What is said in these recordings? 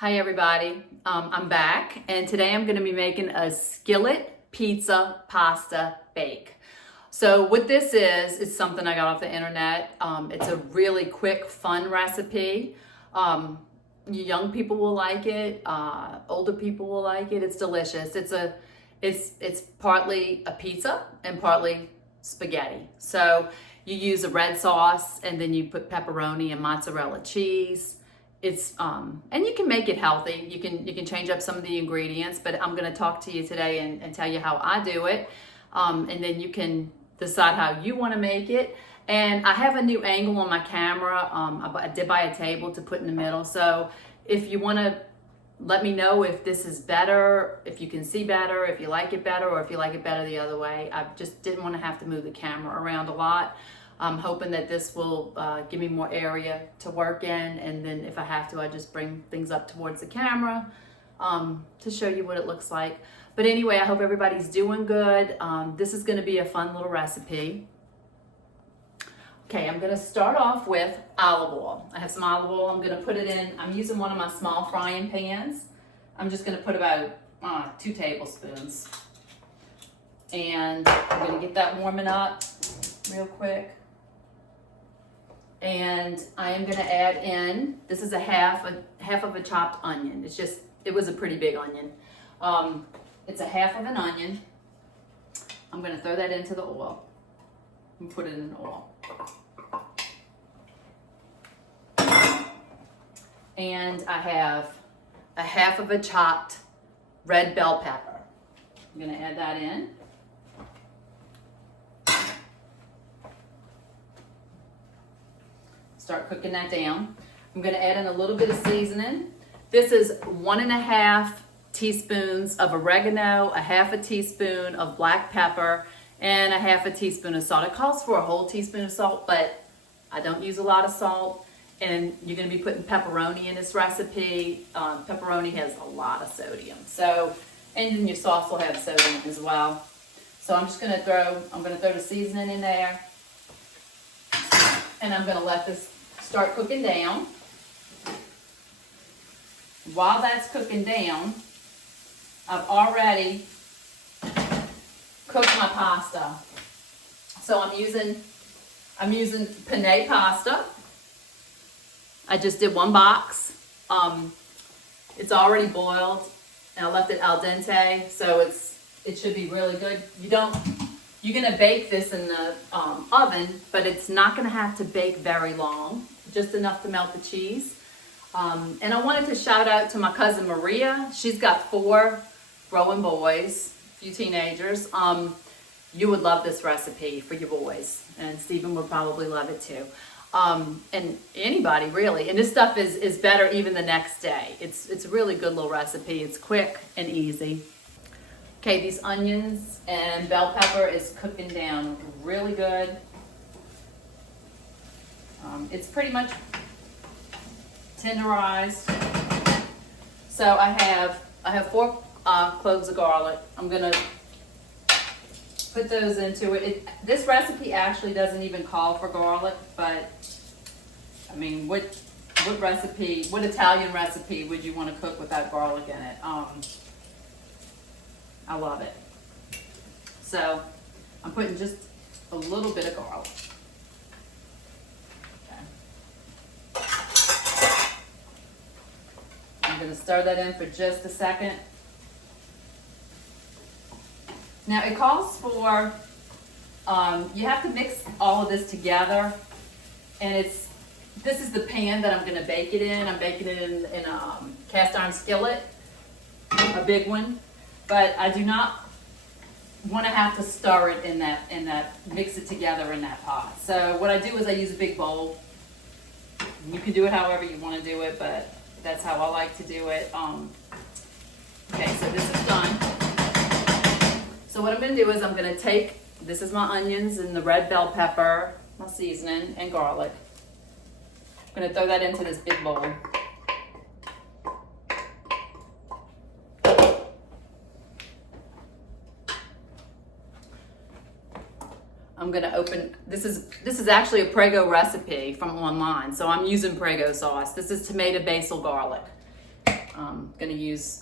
Hi everybody, I'm back and today I'm going to be making a skillet pizza pasta bake. So what this is something I got off the internet. It's a really quick, fun recipe. Young people will like it, older people will like it. It's delicious. It's partly a pizza and partly spaghetti. So you use a red sauce and then you put pepperoni and mozzarella cheese. And you can make it healthy. You can change up some of the ingredients, but I'm going to talk to you today and tell you how I do it. And then you can decide how you want to make it. And I have a new angle on my camera. I did buy a table to put in the middle. So if you want to let me know if this is better, if you can see better, if you like it better, or if you like it better the other way. I just didn't want to have to move the camera around a lot. I'm hoping that this will give me more area to work in, and then if I have to, I just bring things up towards the camera to show you what it looks like. But anyway, I hope everybody's doing good. This is gonna be a fun little recipe. Okay, I'm gonna start off with olive oil. I have some olive oil. I'm gonna put it in. I'm using one of my small frying pans. I'm just gonna put about 2 tablespoons. And I'm gonna get that warming up real quick. And I am gonna add in, this is a half of a chopped onion. It was a pretty big onion. It's a half of an onion. I'm gonna throw that into the oil and put it in the oil. And I have a half of a chopped red bell pepper. I'm gonna add that in. Start cooking that down. I'm gonna add in a little bit of seasoning. This is 1.5 teaspoons of oregano, a half a teaspoon of black pepper, and a half a teaspoon of salt. It calls for a whole teaspoon of salt, but I don't use a lot of salt. And you're gonna be putting pepperoni in this recipe. Pepperoni has a lot of sodium. So, and then your sauce will have sodium as well. So I'm just gonna throw the seasoning in there. And I'm gonna let this start cooking down. While that's cooking down, I've already cooked my pasta. So I'm using penne pasta. I just did 1 box. It's already boiled, and I left it al dente, so it should be really good. You're gonna bake this in the oven, but it's not gonna have to bake very long, just enough to melt the cheese. And I wanted to shout out to my cousin Maria. She's got 4 growing boys, a few teenagers. You would love this recipe for your boys, and Stephen would probably love it too. And anybody really. And this stuff is better even the next day. It's a really good little recipe. It's quick and easy. Okay, these onions and bell pepper is cooking down really good. It's pretty much tenderized. So I have 4 cloves of garlic. I'm gonna put those into it. This recipe actually doesn't even call for garlic, but I mean, what Italian recipe would you want to cook without garlic in it? I love it. So I'm putting just a little bit of garlic. Okay. I'm going to stir that in for just a second. Now it calls for, you have to mix all of this together, and this is the pan that I'm going to bake it in. I'm baking it in a cast iron skillet, a big one. But I do not want to have to stir it in that mix it together in that pot. So what I do is I use a big bowl. You can do it however you want to do it, but that's how I like to do it. Okay, so this is done. So what I'm going to do is I'm going to take, this is my onions and the red bell pepper, my seasoning, and garlic. I'm going to throw that into this big bowl. I'm gonna open, this is actually a Prego recipe from online, so I'm using Prego sauce. This is tomato basil garlic. I'm gonna use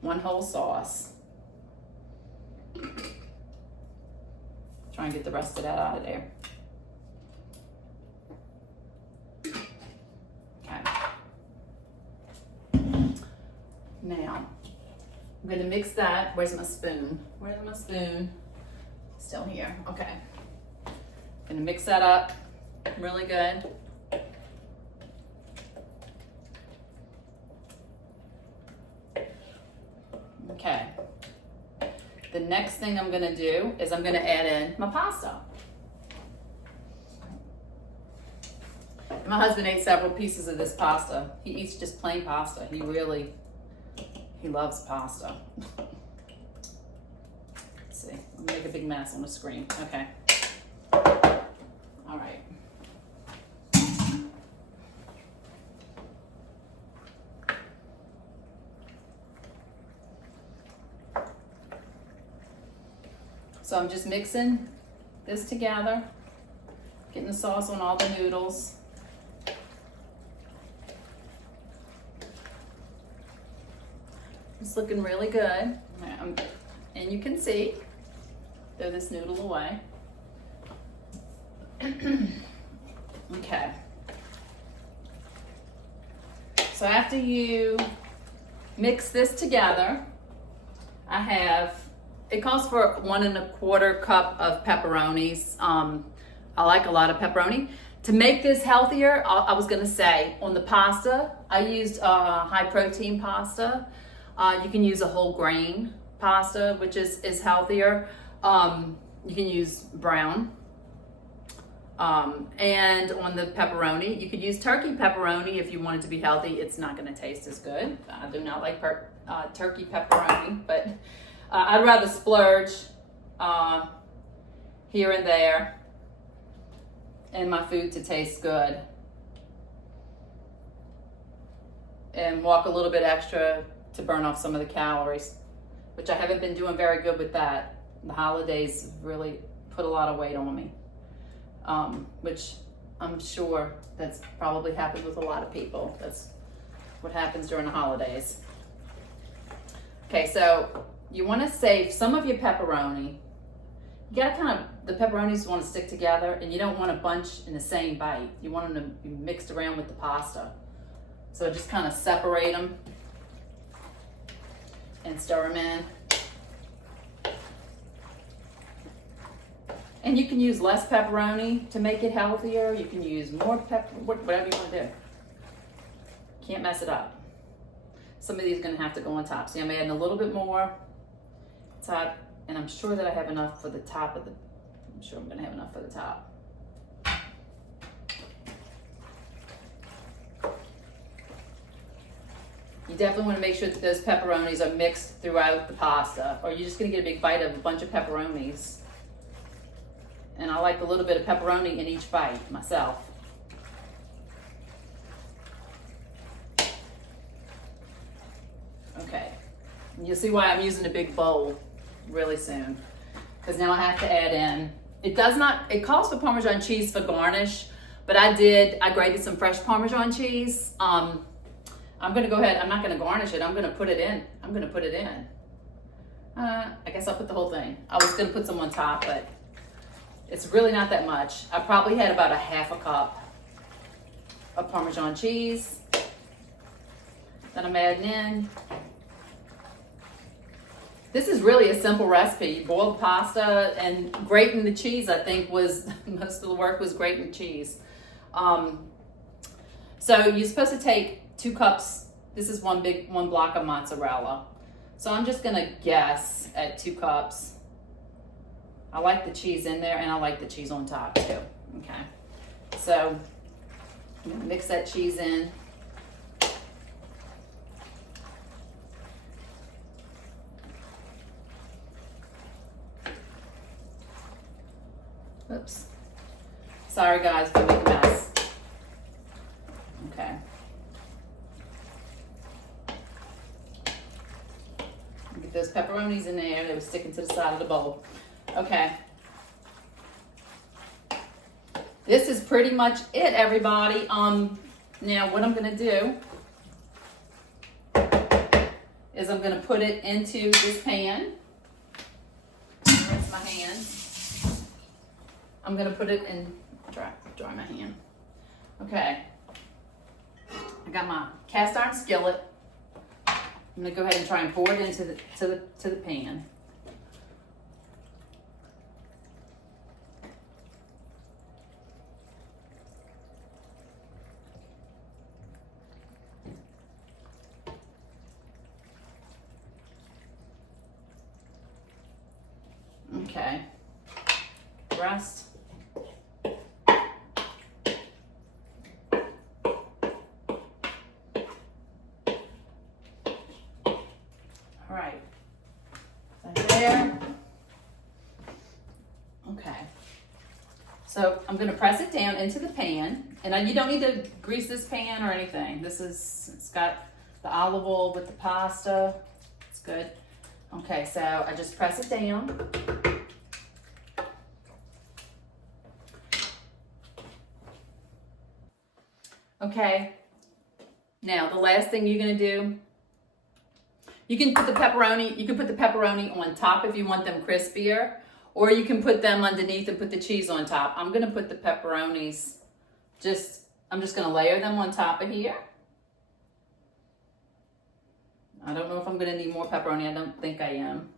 one whole sauce. Try and get the rest of that out of there. Okay. Now, I'm gonna mix that. Where's my spoon? Where's my spoon? Still here, okay. Gonna mix that up really good. Okay. The next thing I'm gonna do is I'm gonna add in my pasta. My husband ate several pieces of this pasta. He eats just plain pasta. He loves pasta. Let's see, I'm gonna make a big mess on the screen. Okay. All right. So I'm just mixing this together, getting the sauce on all the noodles. It's looking really good. And you can see, throw this noodle away. Okay. So after you mix this together, it calls for 1 1/4 cup of pepperonis. I like a lot of pepperoni. To make this healthier, I was gonna say, on the pasta, I used high protein pasta. You can use a whole grain pasta, which is healthier. You can use brown. And on the pepperoni, you could use turkey pepperoni if you want it to be healthy. It's not gonna taste as good. I do not like turkey pepperoni, but I'd rather splurge here and there in my food to taste good and walk a little bit extra to burn off some of the calories, which I haven't been doing very good with that. The holidays really put a lot of weight on me, which I'm sure that's probably happened with a lot of people. That's what happens during the holidays. Okay, so you want to save some of your pepperoni. You gotta the pepperonis want to stick together, and you don't want a bunch in the same bite. You want them to be mixed around with the pasta. So just kind of separate them and stir them in. And you can use less pepperoni to make it healthier. You can use more whatever you want to do. Can't mess it up. Some of these are gonna have to go on top. See, I'm adding a little bit more top, and I'm sure that I have enough for the top of I'm sure I'm gonna have enough for the top. You definitely want to make sure that those pepperonis are mixed throughout the pasta, or you're just gonna get a big bite of a bunch of pepperonis. And I like a little bit of pepperoni in each bite myself. Okay, and you'll see why I'm using a big bowl really soon, because now I have to add in, it calls for Parmesan cheese for garnish, but I grated some fresh Parmesan cheese. I'm gonna go ahead, I'm not gonna garnish it, I'm gonna put it in. I guess I'll put the whole thing. I was gonna put some on top, but it's really not that much. I probably had about a 1/2 cup of Parmesan cheese that I'm adding in. This is really a simple recipe. You boil the pasta, and grating the cheese, I think, was most of the work was grating the cheese. So you're supposed to take 2 cups. This is one block of mozzarella. So I'm just gonna guess at 2 cups. I like the cheese in there, and I like the cheese on top too. Okay, so I'm gonna mix that cheese in. Oops. Sorry guys for making a mess. Okay. Get those pepperonis in there. They were sticking to the side of the bowl. Okay. This is pretty much it, everybody. Now what I'm gonna do is I'm going to put it into this pan. Rinse my hands. I'm going to put it in, dry my hand. Okay. I got my cast iron skillet. I'm going to go ahead and try and pour it into the pan. Okay, rest. All right, so there. Okay, so I'm gonna press it down into the pan, and you don't need to grease this pan or anything. It's got the olive oil with the pasta. It's good. Okay, so I just press it down. Okay, now the last thing you're gonna do, you can put the pepperoni on top if you want them crispier, or you can put them underneath and put the cheese on top. I'm gonna put the pepperonis, I'm just gonna layer them on top of here. I don't know if I'm gonna need more pepperoni. I don't think I am.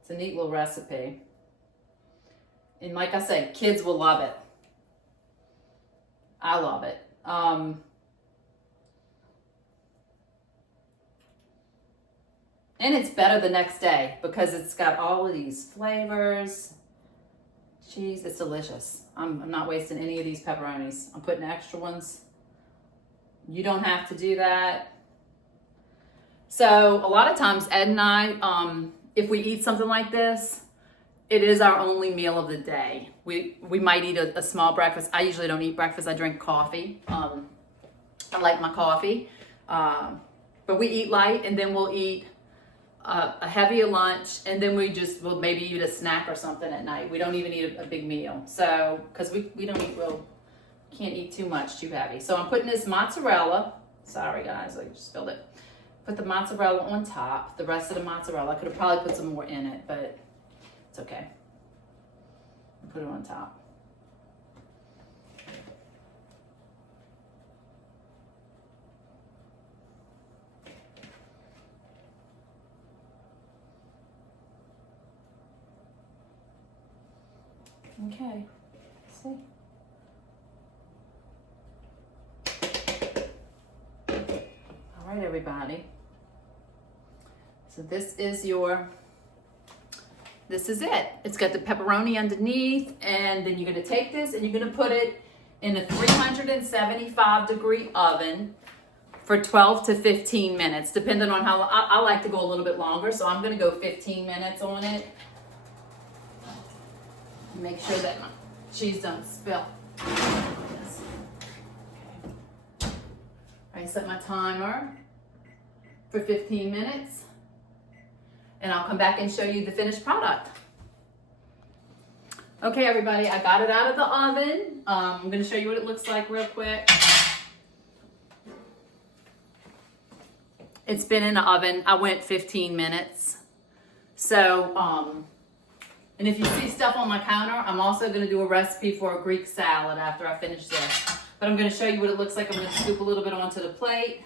It's a neat little recipe. And like I said, kids will love it. I love it. And it's better the next day because it's got all of these flavors. Cheese, it's delicious. I'm not wasting any of these pepperonis. I'm putting extra ones. You don't have to do that. So a lot of times Ed and I, if we eat something like this, it is our only meal of the day. We might eat a small breakfast. I usually don't eat breakfast. I drink coffee. I like my coffee. But we eat light, and then we'll eat a heavier lunch, and then we'll maybe eat a snack or something at night. We don't even eat a big meal. So, because we don't eat can't eat too much, too heavy. So I'm putting this mozzarella. Sorry guys, I just spilled it. Put the mozzarella on top. The rest of the mozzarella, I could have probably put some more in it, but it's okay. Put it on top. Okay, see. All right, everybody. So this is it. It's got the pepperoni underneath, and then you're gonna take this and you're gonna put it in a 375-degree oven for 12 to 15 minutes, depending on how, I like to go a little bit longer, so I'm gonna go 15 minutes on it. Make sure that my cheese doesn't spill. Yes. Okay. I set my timer for 15 minutes. And I'll come back and show you the finished product. Okay, everybody, I got it out of the oven. I'm gonna show you what it looks like real quick. It's been in the oven. I went 15 minutes. So, and if you see stuff on my counter, I'm also gonna do a recipe for a Greek salad after I finish this. But I'm gonna show you what it looks like. I'm gonna scoop a little bit onto the plate.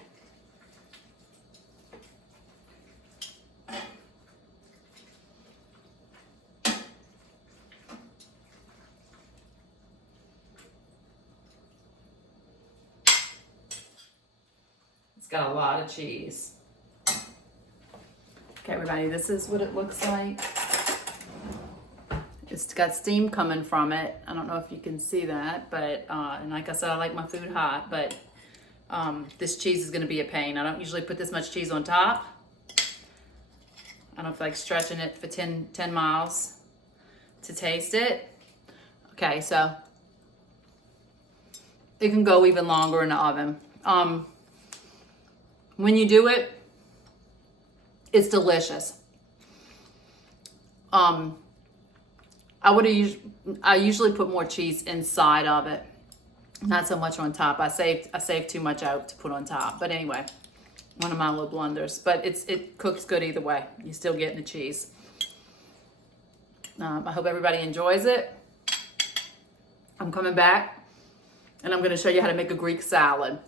It's got a lot of cheese. Okay, everybody, this is what it looks like. It's got steam coming from it. I don't know if you can see that, but, and like I said, I like my food hot, but this cheese is gonna be a pain. I don't usually put this much cheese on top. I don't feel like stretching it for 10 miles to taste it. Okay, so it can go even longer in the oven. When you do it, it's delicious. I usually put more cheese inside of it. Not so much on top. I saved too much out to put on top. But anyway, one of my little blunders. But it cooks good either way. You're still getting the cheese. I hope everybody enjoys it. I'm coming back and I'm going to show you how to make a Greek salad.